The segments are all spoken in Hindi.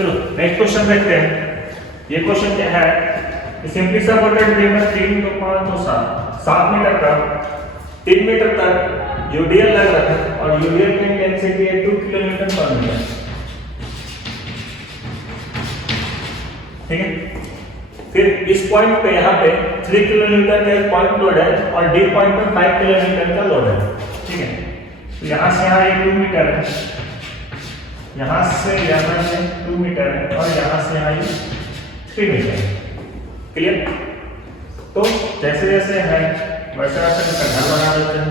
चलो नेक्स्ट क्वेश्चन देखते हैं। ये क्वेश्चन क्या है, सिंपली सपोर्टेड बीम में 3 तो 5 तो 7 मीटर का 3 मीटर तक यूडीएल लग रहा है और यूडीएल की इंटेंसिटी है 2 किलोमीटर पर मीटर। ठीक है, फिर इस पॉइंट पे यहाँ पे 3 किलोमीटर का पॉइंट लोड है और डी पॉइंट पे 5 किलोमीटर का लोड है। ठीक है, तो यहाँ से यहाँ ये 2 मीटर है, यहाँ से 2 मीटर है और यहाँ से यहाँ ये 3 मीटर है। क्लियर? तो जैसे जैसे है वैसे वैसे घर बना देते हैं।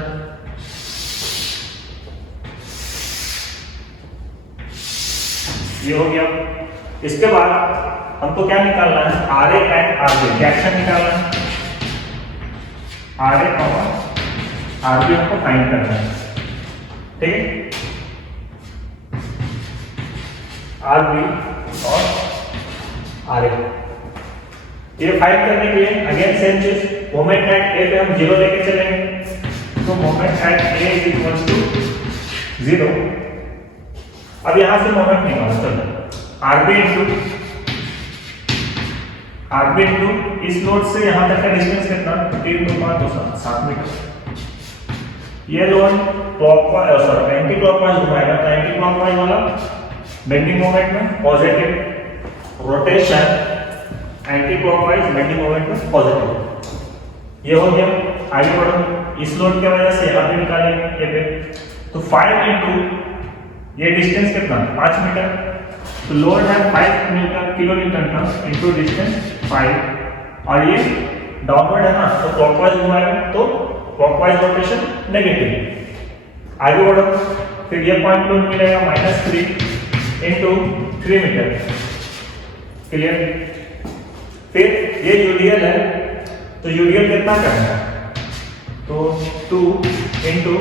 ये हो गया। इसके बाद हमको क्या निकालना है, R A and R B reaction निकालना है। आर ए आर बी हमको फाइंड करना है। ठीक है, आर बी और आर ए ये फाइंड करने के लिए अगेन सेम चीज, मोमेंट एट ए पे हम 0 लेके चलेंगे। तो moment at A is equals to 0। अब यहां से मोमेंट निकालो। चलो आरबी इनटू इस नोड से यहां तक का डिस्टेंस कितना, 3 2 5 2 7 मीटर। ये load clockwise sorry anti clockwise घुमाएगा, तो एंटी क्लॉकवाइज वाला बेंडिंग मोमेंट में positive, rotation anti clockwise bending moment में पॉजिटिव। ये हो गया। आगे बढ़ो, इस लोड की वजह से यहां पे निकालेंगे ये पे, तो 5 इनटू ये डिस्टेंस कितना 5 मीटर, तो लोड है 5 मीटर किलोमीटर का इनटू डिस्टेंस 5 और ये डाउनवर्ड है ना, तो क्लॉकवाइज घुमाएगा तो क्लॉकवाइज रोटेशन नेगेटिव। आगे बढ़ो, फिर ये पॉइंट लोड मिलेगा -3 इनटू 3 मीटर। क्लियर? फिर ये यूडीएल है, तो यूडीएल कितना करना है, तो 2 इनटू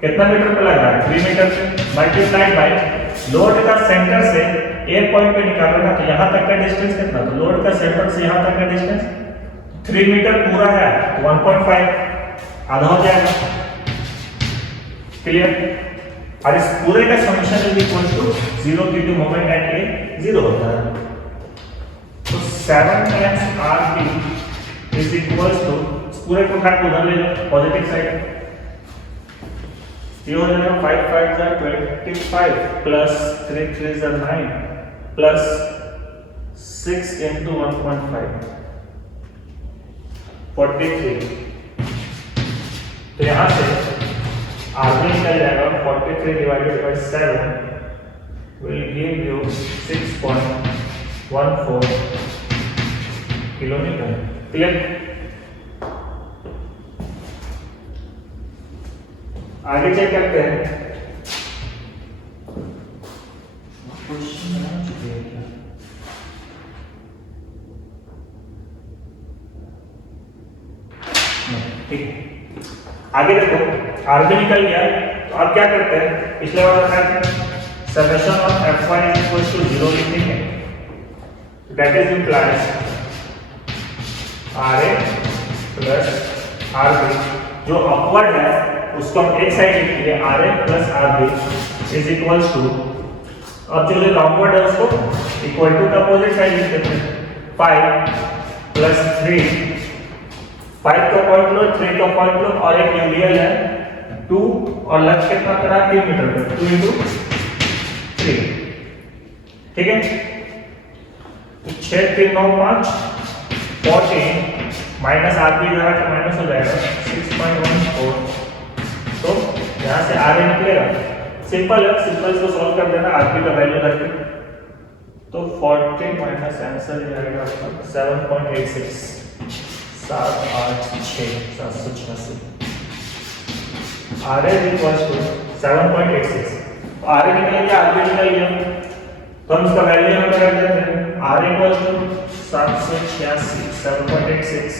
कितना मीटर पे लग रहा है 3 मीटर से मल्टीप्लाइड बाय लोड का सेंटर से ए पॉइंट पे निकालना, तो यहां तक का डिस्टेंस कितना, तो लोड का सेंटर से यहां तक का डिस्टेंस 3 मीटर पूरा है, 1.5 आधा हो जाएगा। क्लियर? और इस पूरे का समेशन इज इक्वल टू 0 क्योंकि मोमेंट एट ए 0 होता है। तो 7 times R B is equal to, पूरे को उठा के उधर ले जाओ पॉजिटिव साइड, ये हो जाएगा 5 5 जा 25 प्लस 3 3 जा 9 प्लस 6 into 1.5 43। तो यहां से आगे निकल जाएगा 43 divided by 7 will give you 6.14 kilometre. Clear? आगे चेक करते हैं। ठीक, आगे देखो आरबी निकल गया, तो अब क्या करते हैं, पिछले वाला था summation of fy is equal to 0 लिखेंगे, that is implies ra plus rb, जो अपवर्ड है उसको हम एक साइड लिखेंगे ra plus rb is equals to, अब जो डाउनवर्ड है उसको इक्वल टू का अपोजिट साइड लिख देते हैं 5 प्लस 3, 5 का पॉइंट लो 3 का पॉइंट लो और एक यूडीएल है 2 और लक्ष्य कितना करा 3 मीटर पे 2 into 3। ठीक है, 6 3 9 5 14 माइनस आरबी इधर आके माइनस हो जाएगा 6.14। तो यहाँ से आर ए निकलेगा, सिंपल है, सिंपल को सॉल्व कर देना आरबी का वैल्यू रख के, तो 40 माइनस आंसर जाएगा 7.86 7 8 6 786। R A equals to 7.86, R A निकल गया आरबी निकल गया, तो हम इसका वैल्यू यहाँ पर रख देते हैं, R A equals to 786 7.86,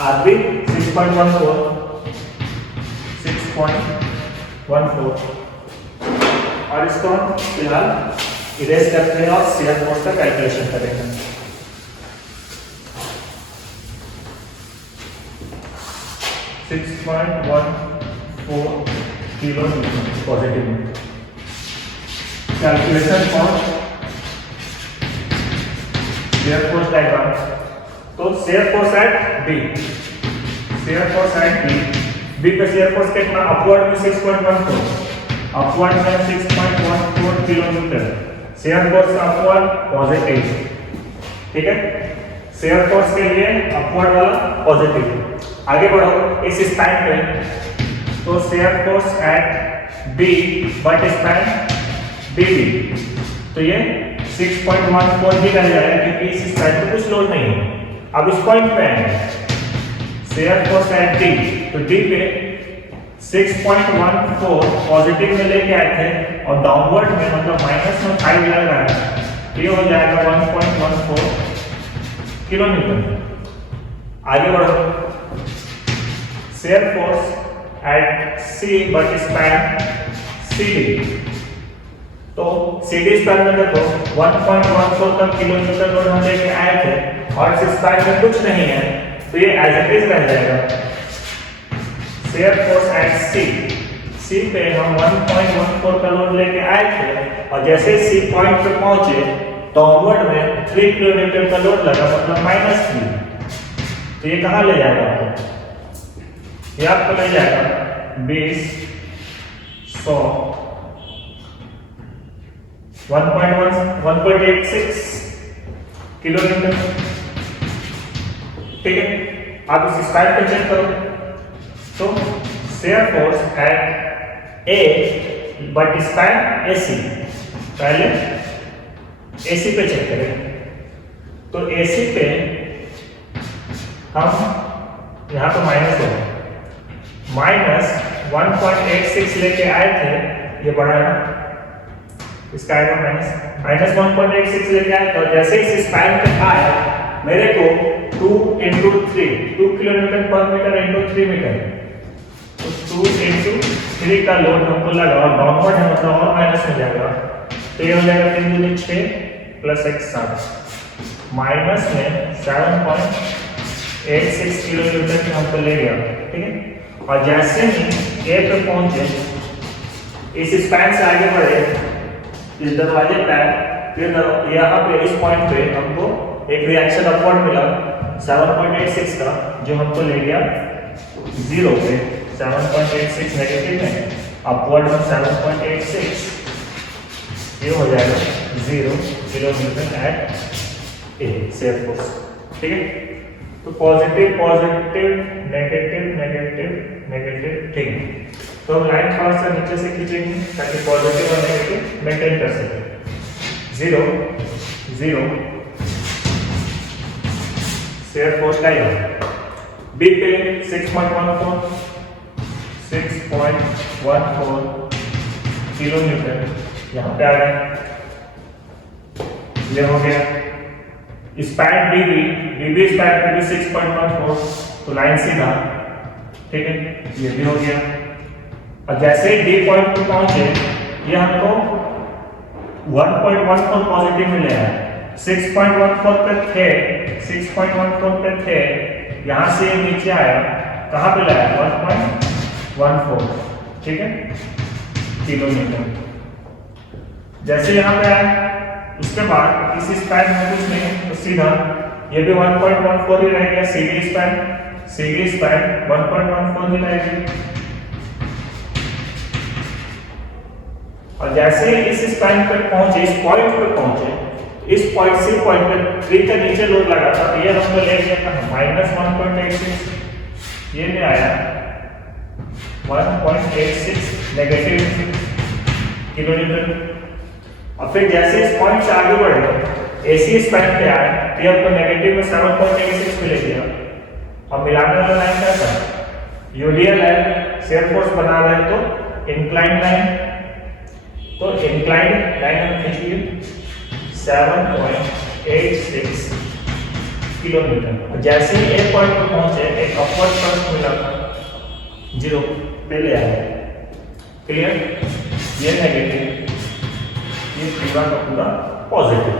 RB 6.14 और इसको हम फिलहाल इरेज करते हैं और शियर फोर्स का कैलकुलेशन करेंगे। किलो न्यूटन पॉजिटिव में। Calculation for shear force diagram. तो shear force at B, shear force at B पे शेयर फोर्स कितना, अपवर्ड में 6.14, अपवर्ड में 6.14 kilo newton, shear force upward positive, ठीक है। शेयर फोर्स के लिए अपवर्ड वाला पॉजिटिव। आगे बढ़ो इस स्पैन पे, तो shear force at B but span BB, तो ये 6.14 ही रह जाएगा क्योंकि इस स्पैन पे कुछ लोड नहीं है। अब इस पॉइंट पे है शेयर फोर्स एट डी, तो डी पे 6.14 पॉजिटिव में लेके आए थे और डाउनवर्ड में मतलब माइनस में 5 लग रहा है, ये हो जाएगा 1.14 किलो न्यूटन। आगे बढ़ो, shear force at C but span C D, तो सी डी स्पैन में देखो 1.14 तक किलो न्यूटन लोड हम लेके आए थे और इस स्पैन में कुछ नहीं है, तो ये एज इट इज रह जाएगा। शेयर फोर्स एट सी पे हम 1.14 का लोड लेके आए थे और जैसे सी पॉइंट पे पहुंचे डाउनवर्ड में 3 किलो न्यूटन का लोड लगा, मतलब -3, तो ये कहाँ ले जाएगा आपको, ये आपको ले जाएगा 20, 100, 1.86 किलो न्यूटन, ठीक है। आप इस स्पैन पे चेक करो, तो shear force at A but span AC, पहले एसी पे चेक करें, तो एसी पे हम यहाँ पे माइनस हो -1.86 लेके आए थे, ये बढ़ा है इसका आएगा -1.86 लेके आए थे, जैसे इस स्पैन पे आया मेरे को 2 किलो न्यूटन पर मीटर इंटू 3 मीटर, तो 2 इंटू 3 का लोड हमको लगा और डाउनवर्ड है मतलब और माइनस हो जाएगा, तो ये हो जाएगा 3 दूनी 6 प्लस 1 7, माइनस में 7.86 किलो न्यूटन हमको ले गया, ठीक है। और जैसे ही ए पे पहुंचे इस स्पैन से आगे बढ़े इस दरवाजे पे, फिर यहाँ पे इस पॉइंट पे हमको एक रिएक्शन अपवर्ड मिला 7.86 का, जो हमको ले गया 0 पे, 7.86 नेगेटिव में अपवर्ड में 7.86, ये हो जाएगा 0 किलो न्यूटन एट ए शेयर फोर्स, ठीक है। तो positive positive negative negative negative, ठीक है। तो हम लाइन थोड़ा सा नीचे से खींचेंगे ताकि पॉजिटिव और नेगेटिव मेंटेन कर सके। 0 0 शेयर फोर्स का है बी पे 6.14 किलो न्यूटन, यहाँ पे आ गए, ये हो गया। स्पैन बीबी स्पैन पे भी 6.14, तो लाइन सीधा, ठीक है, ये भी हो गया। और जैसे ही डी पॉइंट पे पहुंचे ये हमको 1.14 पॉजिटिव मिले हैं, 6.14 पे थे, यहां से नीचे आया, कहां पे लाया 1.14, ठीक है, किलो न्यूटन। जैसे यहां पे आया उसके बाद इस स्पैन में कुछ नहीं, तो सीधा ये भी 1.14 ही रह गया, सीडी स्पैन 1.14 ही रहेगी। और जैसे इस स्पैन पे पहुंचे, इस पॉइंट पे पहुंचे, इस पॉइंट से पॉइंट पे 3 के नीचे लोड लगा था, तो ये हमको ले गया था -1.86, ये ले आया 1.86 नेगेटिव किलो न्यूटन। और फिर जैसे इस पॉइंट से आगे बढ़े एसी स्पैन पे आए, तो हमको नेगेटिव में 7.86 मिले गया। अब मिलाने वाला लाइन क्या था, यूडियल है, शेयर फोर्स बना रहे हैं तो इंक्लाइन लाइन, तो इंक्लाइन लाइन हम खींचिए 7.86 किलो न्यूटन। जैसे ही एक पॉइंट पर पहुंचे एक अपवर्ड फोर्स मिला था 0 पे ले आए, क्लियर, ये नेगेटिव, ये पूरा का पूरा पॉजिटिव,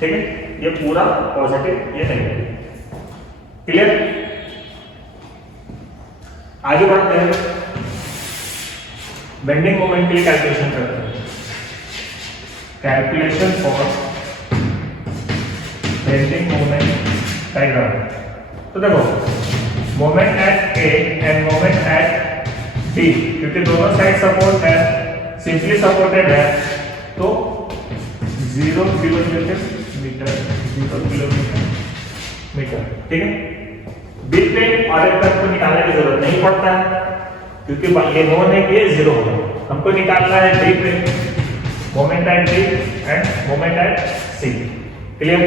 ठीक है, ये पूरा पॉजिटिव, ये नेगेटिव, क्लियर। आगे बढ़ते हैं, बेंडिंग मोमेंट के लिए कैलकुलेशन करते हैं, calculation for bending moment diagram. तो देखो moment at A and moment at B, क्योंकि दोनों साइड सपोर्ट है, सिंपली सपोर्टेड है, तो 0 किलोमीटर मीटर, 0 किलोमीटर मीटर, ठीक है। बी पे और एक तक को निकालने की जरूरत नहीं पड़ता है, क्योंकि ये नोन है कि ये 0 होगा। हमको निकालना है डी पे, moment at D and moment at C, clear.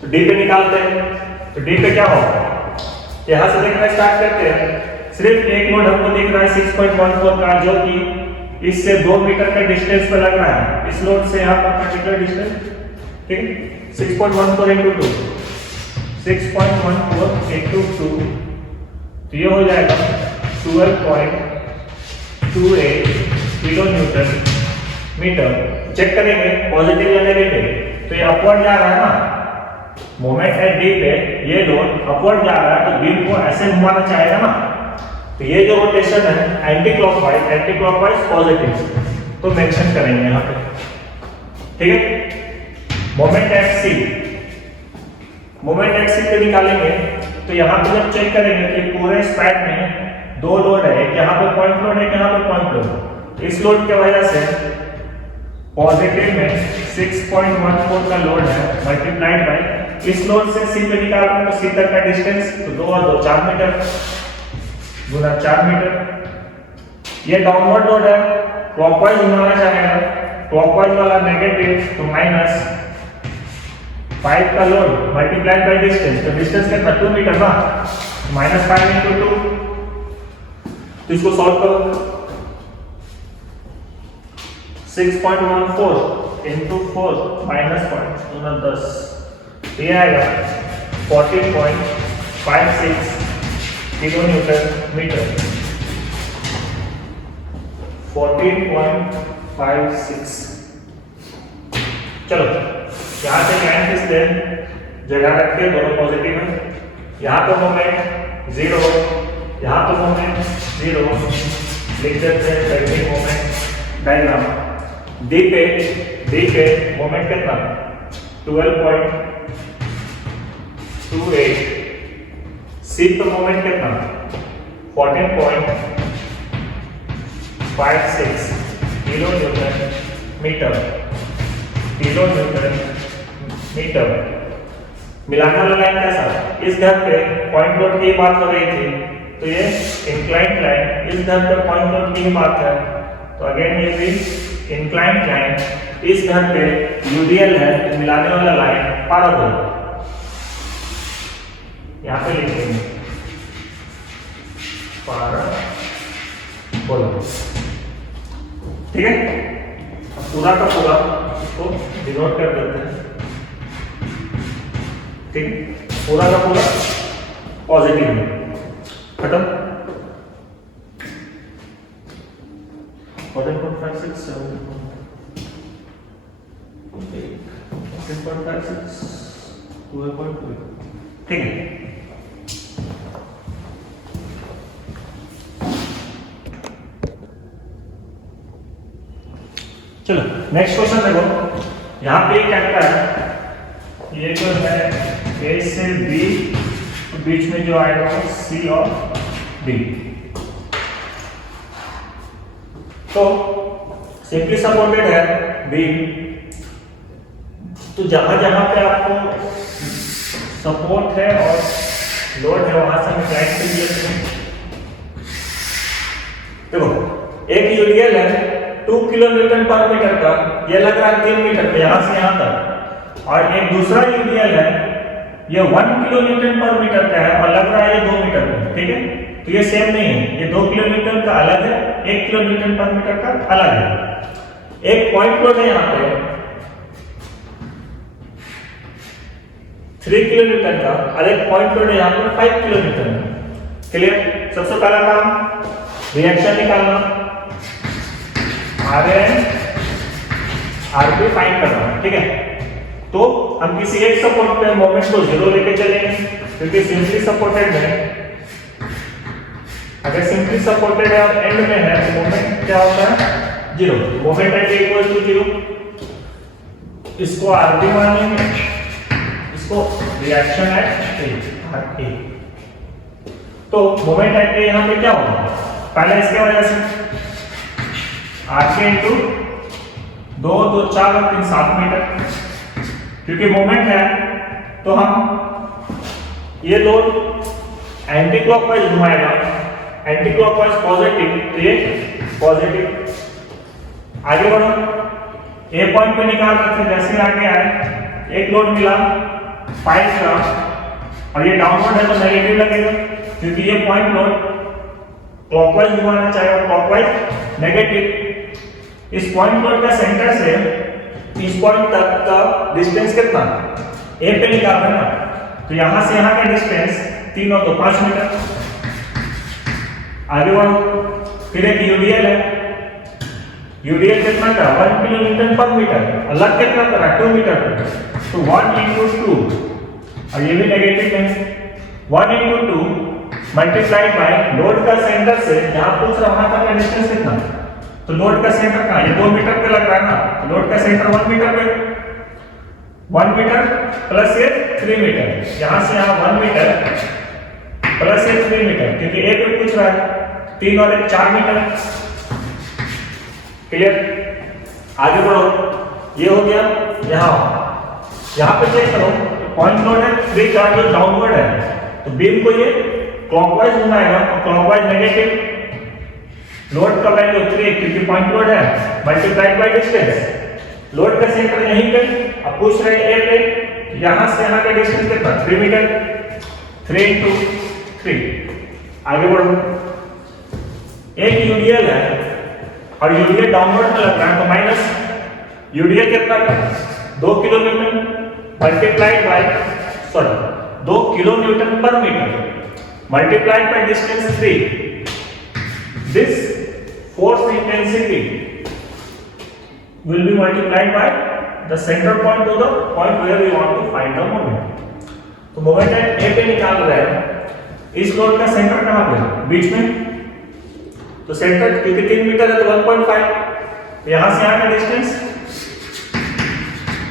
तो डी पे निकालते हैं, तो डी पे क्या होगा, यहां से देखना स्टार्ट करते हैं। सिर्फ एक लोड हमको दिख रहा है 6.14 का, जो कि इससे 2 मीटर के डिस्टेंस पे लग रहा है, इस लोड से यहाँ पर पर्टिकुलर डिस्टेंस, ठीक, 6.14 into 2, 6.14 into 2, तो ये हो जाएगा 12.28 किलो न्यूटन मीटर। चेक करेंगे पॉजिटिव या नेगेटिव, तो ये अपवर्ड जा रहा है ना, मोमेंट एट डी पे ये लोड अपवर्ड जा रहा है, तो बीम को ऐसे घुमाना चाहेगा ना, तो ये जो रोटेशन है एंटी क्लॉकवाइज पॉजिटिव, तो मेंशन करेंगे यहाँ पे, ठीक है। Moment at C, moment at C पे निकालेंगे, तो यहाँ पे जब चेक करेंगे कि पूरे स्पैन में 2 लोड है, एक यहाँ पे पॉइंट लोड है, यहाँ पे पॉइंट लोड, इस लोड की वजह से पॉजिटिव में 6.14 का लोड है, मल्टीप्लाइड बाय इस लोड से सी पे निकाल रहे हैं, तो सी तक का डिस्टेंस, तो 2 और 2 4 मीटर गुना 4 मीटर। ये डाउनवर्ड लोड है, क्लॉकवाइज घुमाना चाहेगा, क्लॉकवाइज वाला नेगेटिव, तो माइनस 5 का लोड मल्टीप्लाइड बाय डिस्टेंस, तो डिस्टेंस कितना 2 मीटर ना, -5 into 2, तो इसको सॉल्व करो, 6.14 into 4 -5 गुना 10, ये आएगा 14.56 किलो न्यूटन मीटर, 14.56। चलो यहाँ से लाइन खींच दें, जगह रखते दोनों पॉजिटिव है, यहाँ पे मोमेंट 0, यहाँ पे मोमेंट 0, लिख देते हैं बेंडिंग मोमेंट डायग्राम। डी पे मोमेंट कितना 12.28, सी पे मोमेंट कितना 14.56 kilo newton metre, kilo newton metre. मिलाने वाला लाइन कैसा, इस घर पे पॉइंट लोड की बात हो रही थी, तो ये इंक्लाइंड लाइन, इस घर पे पॉइंट लोड की बात है, तो अगेन ये भी इंक्लाइंड लाइन, इस घर पे यूडीएल है, मिलाने वाला लाइन पैराबोला, यहाँ पे लिखेंगे पैराबोला, ठीक है। पूरा का पूरा इसको डिनोट कर देते हैं, ठीक है, पूरा का पूरा पॉजिटिव में खत्म। 14.56 12.2, ठीक है। चलो नेक्स्ट क्वेश्चन देखो, यहाँ पे क्या है, ये जो है ए से बी, बीच में जो आएगा वो सी और डी, तो सिंपली सपोर्टेड है बी, तो जहां जहां पे आपको सपोर्ट है और लोड है वहां से हम क्लाइंट पे लेते हैं। देखो एक यूडीएल है 2 किलो न्यूटन पर मीटर का, ये लग रहा है 3 मीटर पे यहां से यहां तक, और एक दूसरा यूडीएल है ये 1 किलो न्यूटन पर मीटर का है और लग रहा है ये 2 मीटर पे, ठीक है। तो ये सेम नहीं है, ये 2 किलो न्यूटन का अलग है, 1 किलो न्यूटन पर मीटर का अलग है। एक पॉइंट लोड है यहाँ पे 3 किलो न्यूटन का, और एक पॉइंट लोड है यहाँ पर 5 किलो न्यूटन का, क्लियर। सबसे पहला काम रिएक्शन निकालना, आरएन आरपी फाइंड करना, ठीक है। तो हम किसी एक सपोर्ट पे मोमेंट को 0 लेके चलेंगे, क्योंकि सिंपली सपोर्टेड है, अगर सिंपली सपोर्टेड है और एंड में है तो मोमेंट क्या होता है? Zero. Moment at A equal to zero. इसको आरबी मान लेंगे, इसको reaction at A, R A. तो मोमेंट एट ए यहाँ पे क्या होगा? पहले इसके वजह से आर के इंटू 2 2 4 और 3 7 मीटर, क्योंकि मोमेंट है तो हम ये लोड एंटी क्लॉकवाइज घुमाएगा, एंटी क्लॉकवाइज पॉजिटिव, तो ये पॉजिटिव। आगे बढ़ो, ए पॉइंट पे निकाल रहे थे, जैसे आगे आए एक लोड मिला 5 का और ये डाउनवर्ड है तो नेगेटिव लगेगा, क्योंकि ये पॉइंट लोड क्लॉकवाइज घुमाना चाहेगा, क्लॉकवाइज नेगेटिव। इस पॉइंट लोड का सेंटर से इस पॉइंट तक का डिस्टेंस कितना? ए पे निकाल रहे ना, तो यहां से यहां का डिस्टेंस 3 और 2 5 मीटर। आगे बढ़ो, फिर एक यूडीएल है, यूडीएल कितना का? 1 किलोमीटर पर मीटर, अलग कितना का? 2 मीटर। तो 1 into 2, और ये भी नेगेटिव है, 1 into 2 मल्टीप्लाइड बाय लोड का सेंटर से जहां पूछ रहा वहां का डिस्टेंस कितना? तो लोड का सेंटर कहां? ये 2 मीटर पे लग रहा है ना, तो लोड का सेंटर 1 मीटर पे, 1 मीटर प्लस ये 3 मीटर, यहां से यहां 1 मीटर प्लस ये 3 मीटर, क्योंकि एक पे पूछ रहा है 3 और 1 4 मीटर। क्लियर? आगे बढ़ो, ये हो गया। यहां पे चेक करो, पॉइंट लोड है 3 चार्ज जो डाउनवर्ड है, तो बीम को ये क्लॉकवाइज घुमाएगा और क्लॉकवाइज नेगेटिव। लोड का वैल्यू 3, क्योंकि पॉइंट लोड है, मल्टीप्लाइड बाय डिस्टेंस। लोड का सेंटर यहीं पे, अब पूछ रहे हैं ए पे, यहां से यहां का डिस्टेंस कितना? 3 मीटर, 3 into 3। आगे बढ़ो, एक यूडीएल है और यूडीएल डाउनवर्ड में लग रहा है, तो माइनस यूडीएल कितना का? 2 किलोमीटर मल्टीप्लाइड बाय 2 किलोन्यूटन पर metre multiplied by distance 3। This force intensity will be multiplied by the center point to the point where we want to find the moment. तो मोमेंट एट ए पे निकाल रहे हैं, इस लोड का सेंटर कहां पे है? बीच में। तो सेंटर क्योंकि 3 मीटर है तो 1.5, तो यहां से यहां का डिस्टेंस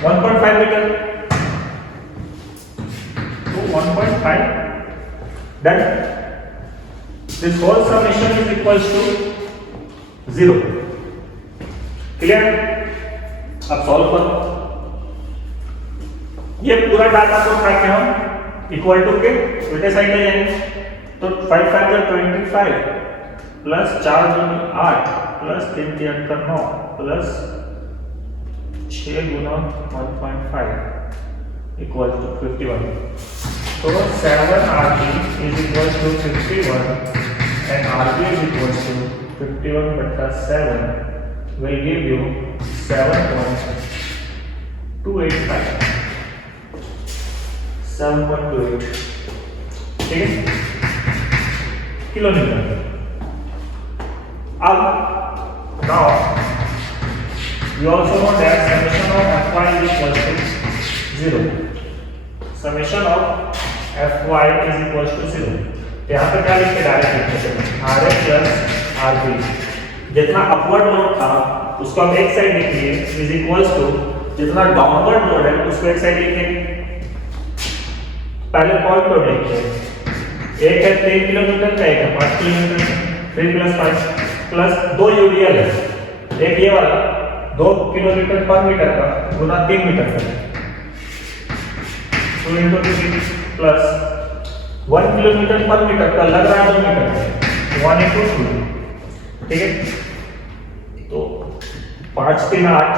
1.5 मीटर, तो 1.5 done. This whole summation is equals to 0. Clear? अब सॉल्व करो, ये पूरा डाटा को उठा के हम इक्वल टू के उल्टे साइड ले जाएंगे, तो 5 5 जा 25 प्लस 4 दूनी 8 प्लस 3 3 8 9 प्लस 6 गुना 1.5 इक्वल टू 51। तो 7 RB is equal to 51 and RB is equal to 51/7 will give you 7.285 7.28, ठीक है, किलोमीटर। अब now you also know that summation of Fy is equal to 0. Summation of Fy is equal to 0. यहाँ पे क्या लिख के डायरेक्ट लिख सकते हैं? Rf plus Rb, जितना अपवर्ड लोड था उसको हम एक साइड लिखिए, इज इक्वल्स टू जितना डाउनवर्ड लोड है उसको एक साइड लिखेंगे। पहले पॉइंट लोड लिखिए, एक है 3 किलोमीटर का, एक है 5 किलोमीटर, 3 + 5 प्लस 2 यूडीएल है, एक ये वाला 2 किलोमीटर पर मीटर का गुना 3 मीटर का, 2 × 3 प्लस 1 किलोमीटर पर मीटर का लग रहा है 2 मीटर, 1 × 2, ठीक है। तो 5 3 8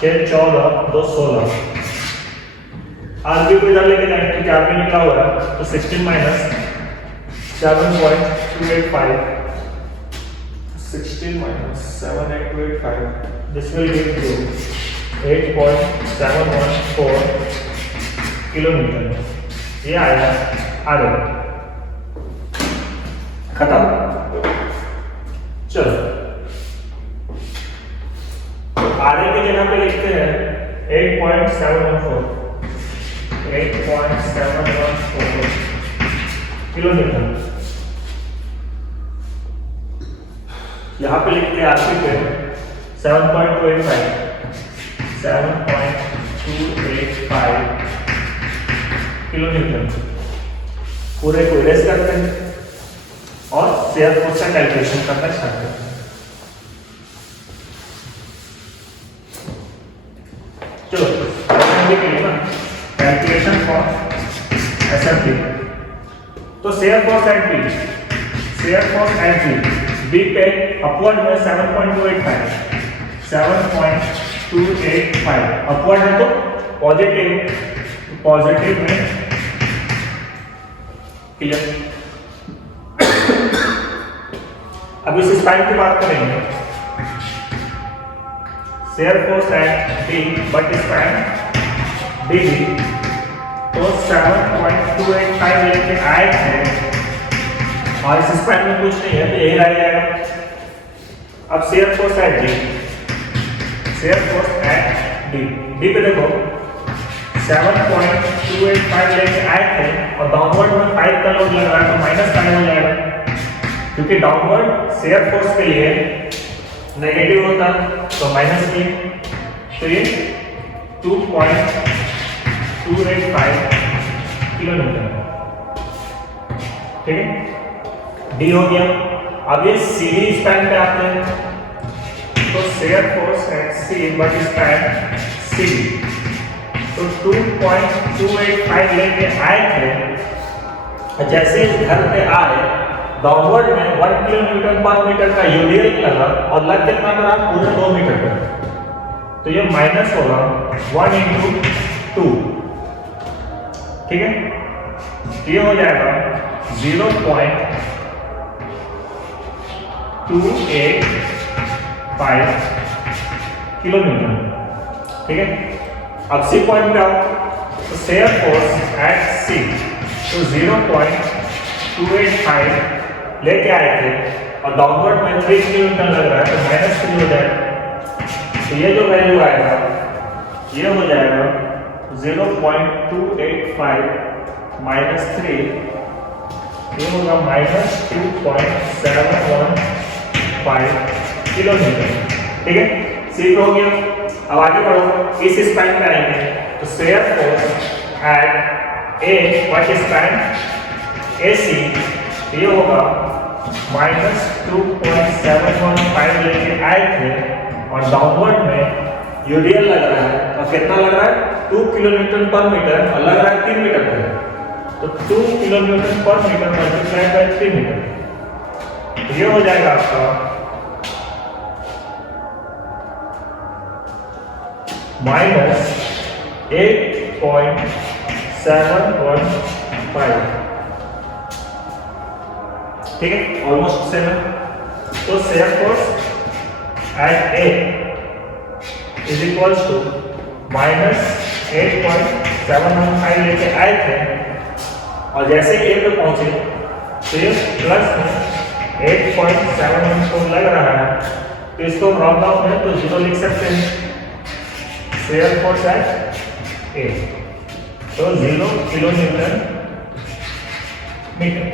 6 14 2 16, आरबी को इधर लेके जाएंगे क्योंकि आरबी निकला हुआ है, तो 16 - 7.285 16 - 7.285, this will give you 8.714 kilometre. ये आया आगे, खत्म। चलो आगे की जगह पे लिखते हैं 8.714 किलोमीटर। यहाँ पे लिखते हैं आरपी पे 7.285 किलो न्यूटन। पूरे को इरेज करते हैं और शेयर फोर्स का कैलकुलेशन करना स्टार्ट करते हैं। चलो के लिए ना कैलकुलेशन फॉर एसएफटी। तो शेयर फोर्स एट बी पे अपवर्ड में 7.285 अपवर्ड है तो पॉजिटिव में क्लियर। अब इस स्पाइन की बात करेंगे, share force eight D but spine D तो 7.285 लेके आए थे और इस स्पाइन में कुछ नहीं है तो यही रह जाएगा। अब शेयर फोर्स एट डी पे देखो 7.285 लेके आए थे और डाउनवर्ड में 5 का लोड लग रहा है तो माइनस का हो जाएगा, क्योंकि डाउनवर्ड शेयर फोर्स के लिए नेगेटिव होता तो माइनस की, तो ये 2.285 किलो न्यूटन, ठीक है। डी हो गया। अब ये सीडी स्पैन पे आते हैं तो shear force at C but span C तो 2.285 लेके आए थे, जैसे इस घर पे आए डाउनवर्ड में 1 किलो न्यूटन पर मीटर का यूडियल लगा और लग कितना रहा पूरे 2 मीटर पर, तो ये माइनस होगा 1 into 2, ठीक है। ये हो जाएगा 0.285 किलो न्यूटन, ठीक है। अब सी पॉइंट पे आओ तो शेयर फोर्स एट सी तो 0.285 लेके आए थे और डाउनवर्ड में 3 किलो न्यूटन लग रहा है तो माइनस 3 हो जाएगा। तो ये जो वैल्यू आएगा ये हो जाएगा 0.285 माइनस 3, ये होगा माइनस 2.715 किलो न्यूटन, ठीक है। सी हो गया। अब आगे बढ़ो, इस स्पैन पे आएंगे तो shear force at A what span A C ये होगा माइनस 2.715 लेके आए थे और डाउनवर्ड में यूडियल लग रहा है और कितना लग रहा है 2 किलो न्यूटन पर मीटर और लग रहा है 3 मीटर पर, तो 2 किलो न्यूटन पर मीटर मल्टीप्लाई बाय 3 मीटर, तो ये हो जाएगा आपका माइनस 8.715, ठीक है, ऑलमोस्ट सेम है। तो shear force at A is equals to minus 8.715 लेके आए थे और जैसे ए पे पहुंचे तो ये प्लस में 8.714 लग रहा है, तो इसको राउंड ऑफ है तो 0 लिख सकते हैं। शेयर फोर्स एट ए तो 0 kilo newton metre,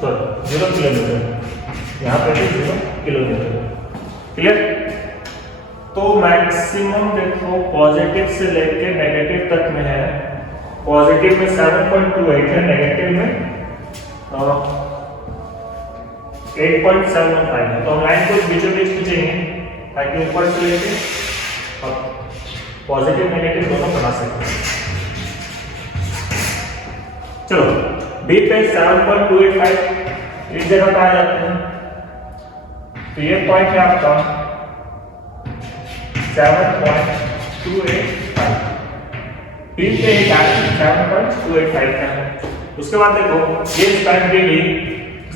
sorry 0 kilo newton, यहाँ पे भी 0 किलो न्यूटन, क्लियर। तो मैक्सिमम देखो पॉजिटिव से लेके नेगेटिव तक में है, पॉजिटिव में 7.28 है, नेगेटिव में 8.715 है, तो हम लाइन को बीचों बीच खींचेंगे ताकि ऊपर से लेके पॉजिटिव नेगेटिव दोनों बना सकते हैं। चलो बी पे 7.285 इस जगह पे आ जाते हैं, तो ये पॉइंट है आपका 7.285, बी पे 7.285 का है। उसके बाद देखो ये स्पैन भी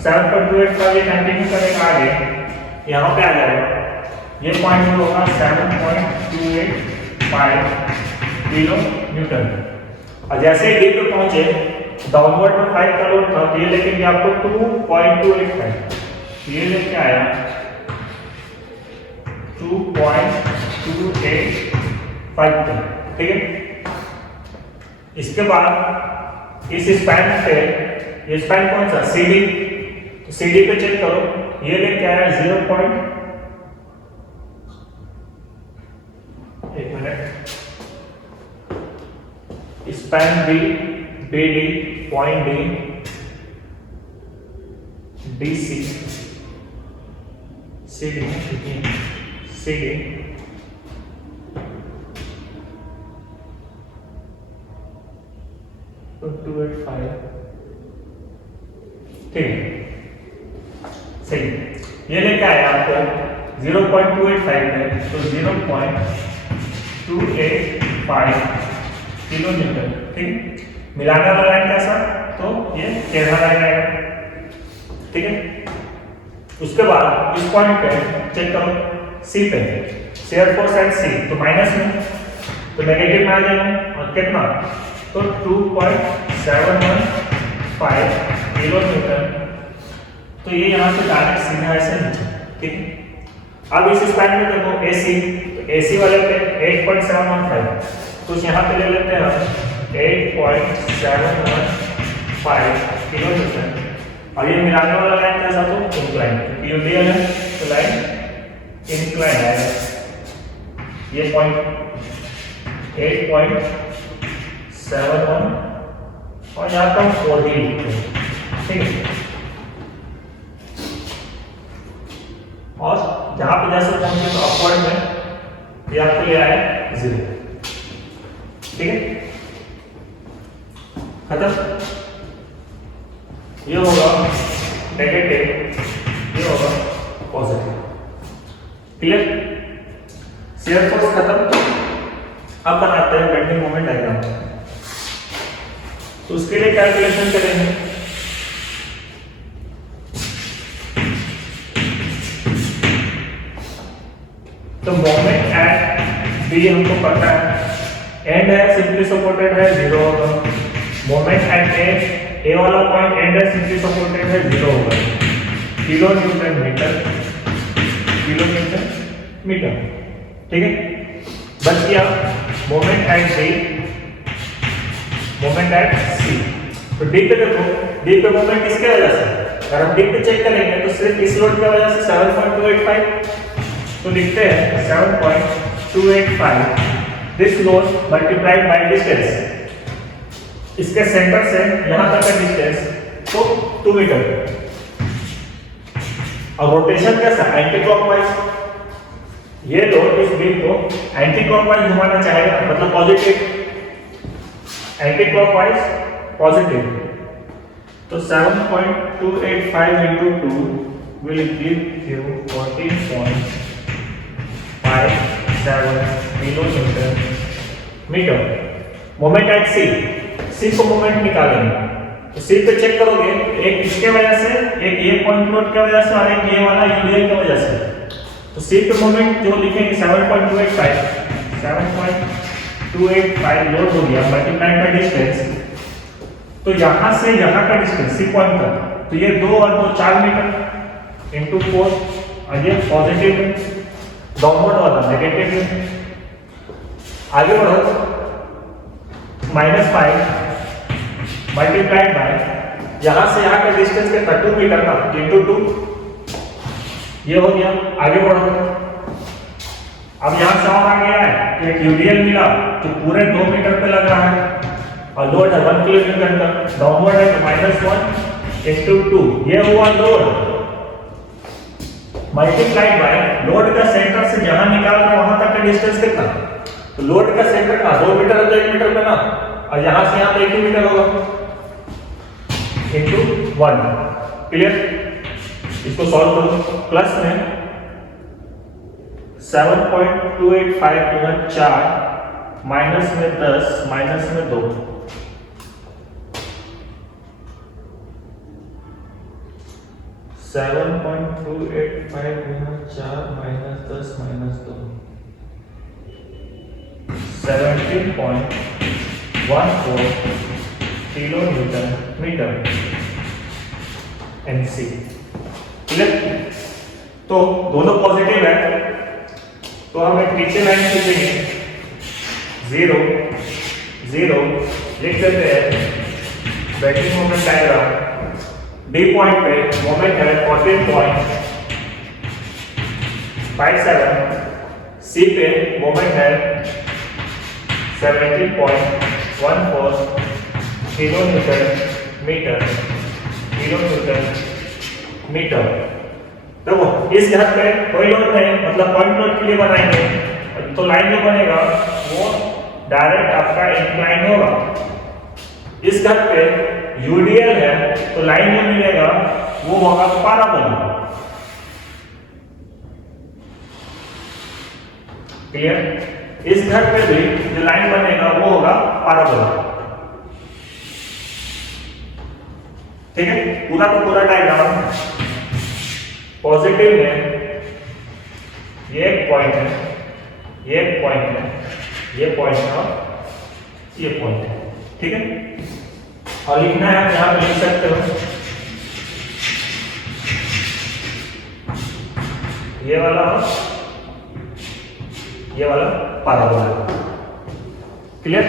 7.285 ये कंटिन्यू करेगा आगे, यहाँ पे आ जाएगा ये पॉइंट होगा 7.285 किलो न्यूटन और जैसे डी पे पहुंचे डाउनवर्ड में 5 का लोड था तो ये लेके आपको 2.285, ये लेके आया 2.285, ठीक है। इसके बाद इस स्पैन पे ये स्पैन कौन सा सीडी, तो सीडी पे चेक करो ये लेके आया 0.285 एक minute, span B, B D, point D, D C, C D, C D, तो 285, ठीक है, सही। ये लेके आया आपको 0.285 में, तो 0.285 किलो न्यूटन, ठीक। मिलाने वाला लाइन कैसा, तो ये टेढ़ा लाइन आएगा, ठीक है। उसके बाद इस पॉइंट पे चेक करो, सी पे शेयर फोर्स एट सी, तो माइनस में, तो नेगेटिव में आ जाएगा, और कितना, तो 2.715 किलो न्यूटन। तो ये यहाँ से डायरेक्ट सीधा ऐसे नीचे, ठीक है। अब इस स्पैन में देखो एसी, तो एसी वाले पे 8.715, तो यहाँ पे ले लेते हैं हम 8.715 किलो न्यूटन। और ये मिलाने वाला लाइन कैसा, तो इंक्लाइन, क्योंकि ये रियल है तो लाइन इंक्लाइन है। ये पॉइंट 8.71 और यहाँ पर 40 लिखते हैं, ठीक है। और जहां पे जैसे पहुंचे तो अपवर्ड में ये आपको ले आए 0, ठीक है। खत्म। ये होगा नेगेटिव, ये होगा पॉजिटिव, क्लियर। शेयर फोर्स खत्म। अब बनाते हैं बेंडिंग मोमेंट डायग्राम। तो उसके लिए कैलकुलेशन करेंगे। तो मोमेंट एट बी हमको पता है, एंड है सिंपली सपोर्टेड है 0 होगा। मोमेंट एट ए वाला पॉइंट एंड है सिंपली सपोर्टेड है 0 होगा। Kilo newton metre, kilo newton metre, ठीक है। बच गया moment at B, moment at C. तो डी पे देखो, डी पे मोमेंट किसके वजह से, अगर हम डी पे चेक करेंगे तो सिर्फ इस लोड की वजह से 7.285, तो लिखते हैं 7.285 this load multiplied by distance. इसके सेंटर से यहां तक का डिस्टेंस तो 2 मीटर। और रोटेशन कैसा, एंटी क्लॉकवाइज। ये लोड इस बीम को एंटी क्लॉकवाइज घुमाना चाहेगा, मतलब पॉजिटिव, एंटी क्लॉकवाइज पॉजिटिव। तो 7.285 into 2 will give you 14.57 kilo newton metre. Moment at C, C को मोमेंट निकालेंगे तो सी पे चेक करोगे, एक इसके वजह से, एक ये पॉइंट लोड की वजह से और एक ये वाला यूनियन की वजह से। तो सी पे मोमेंट जो लिखेंगे 7.285 लोड हो गया मल्टीप्लाइड बाय डिस्टेंस। तो यहां से यहां का डिस्टेंस सी पॉइंट तक, तो ये 2 और 2 4 मीटर इंटू 4, और ये पॉजिटिव है, डाउनवर्ड वाला नेगेटिव है। आगे बढ़ो, -5 मल्टीप्लाइड बाय यहां से यहां का डिस्टेंस कितना 2 मीटर ना, इंटू 2, ये हो गया। आगे बढ़ो, अब यहां से और आ गया है कि एक यूडीएल मिला तो पूरे 2 मीटर पे लग रहा है, और लोड है 1 किलो न्यूटन का, डाउनवर्ड है तो -1 इंटू 2, ये हुआ लोड मल्टीप्लाइड बाय लोड का सेंटर से जहां निकाल रहे वहां तक का डिस्टेंस कितना, तो लोड का सेंटर का 2 मीटर है तो 1 मीटर पे ना, और यहां से यहां पे 1 मीटर होगा इंटू 1, क्लियर। इसको सॉल्व करो, प्लस में 7.285 गुणा 4, माइनस में 10, माइनस में 2, 7.285 गुणा 4 minus 10 minus 2, 17.14 kilo newton metre एनसी, क्लियर। तो दोनों पॉजिटिव है, तो हम एक नीचे लाइन खींचेंगे 0 0 लिख देते हैं। Bending moment diagram, D point पे मोमेंट है 14.57, सी पे मोमेंट है 70.14 किलोन्यूटन मीटर। देखो इस घर पे कोई लोड नहीं, मतलब पॉइंट लोड के लिए बनाएंगे तो लाइन जो बनेगा वो डायरेक्ट आपका इंक्लाइन होगा। इस घर पे यूडीएल है तो लाइन जो मिलेगा वो होगा पैराबोला। क्लियर? इस घर पे भी जो लाइन बनेगा वो होगा पैराबोला। ठीक है, पूरा का पूरा डायग्राम पॉजिटिव में ये एक पॉइंट है, ये एक पॉइंट है, ये पॉइंट है और ये पॉइंट है। ठीक है, और लिखना है यहां पे लिख सकते हो ये वाला और ये वाला पैराबोला। क्लियर?